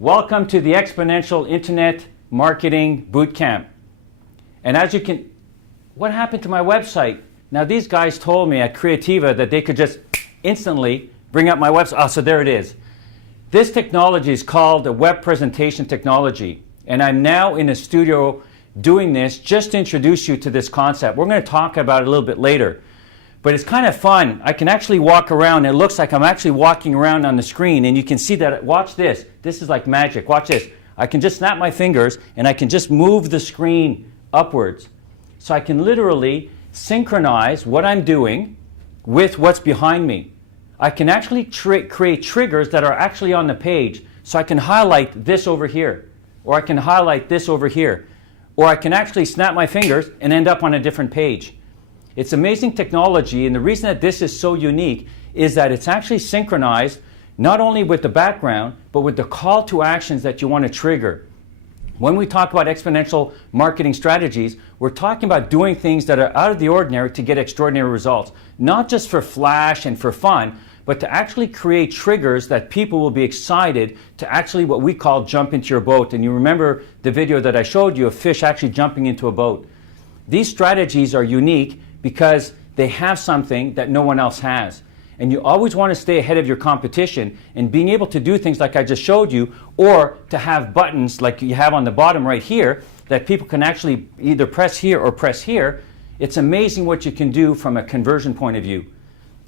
Welcome to the Exponential Internet Marketing Bootcamp. And as you can, what happened to my website? Now these guys told me at Creativa that they could just instantly bring up my website. Oh, so there it is. This technology is called a web presentation technology. And I'm now in a studio doing this just to introduce you to this concept. We're going to talk about it a little bit later. But it's kind of fun. I can actually walk around. It looks like I'm actually walking around on the screen, and you can see that. Watch this. This is like magic. Watch this. I can just snap my fingers, and I can just move the screen upwards. So I can literally synchronize what I'm doing with what's behind me. I can actually create triggers that are actually on the page. So I can highlight this over here, or I can highlight this over here, or I can actually snap my fingers and end up on a different page. It's amazing technology, and the reason that this is so unique is that it's actually synchronized not only with the background, but with the call to actions that you want to trigger. When we talk about exponential marketing strategies, we're talking about doing things that are out of the ordinary to get extraordinary results. Not just for flash and for fun, but to actually create triggers that people will be excited to actually what we call jump into your boat. And you remember the video that I showed you of fish actually jumping into a boat. These strategies are unique because they have something that no one else has. And you always want to stay ahead of your competition, and being able to do things like I just showed you, or to have buttons like you have on the bottom right here that people can actually either press here or press here. It's amazing what you can do from a conversion point of view.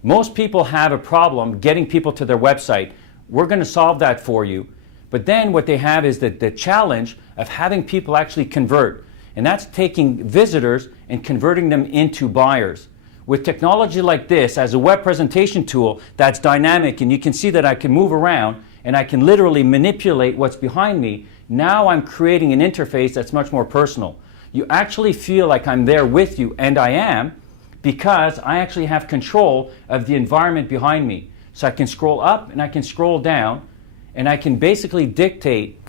Most people have a problem getting people to their website. We're going to solve that for you. But then what they have is the challenge of having people actually convert. And that's taking visitors and converting them into buyers. With technology like this, as a web presentation tool that's dynamic, and you can see that I can move around and I can literally manipulate what's behind me, now I'm creating an interface that's much more personal. You actually feel like I'm there with you, and I am, because I actually have control of the environment behind me. So I can scroll up and I can scroll down, and I can basically dictate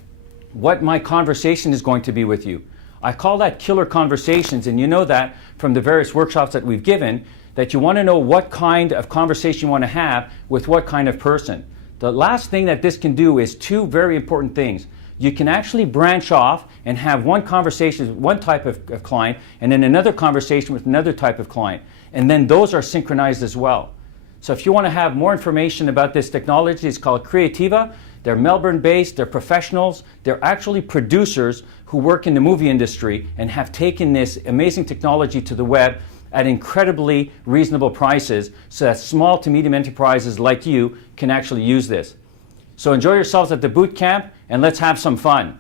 what my conversation is going to be with you. I call that killer conversations, and you know that from the various workshops that we've given, that you want to know what kind of conversation you want to have with what kind of person. The last thing that this can do is two very important things. You can actually branch off and have one conversation with one type of client, and then another conversation with another type of client. And then those are synchronized as well. So if you want to have more information about this technology, it's called Creativa. They're Melbourne-based, they're professionals, they're actually producers who work in the movie industry and have taken this amazing technology to the web at incredibly reasonable prices so that small to medium enterprises like you can actually use this. So enjoy yourselves at the boot camp, and let's have some fun.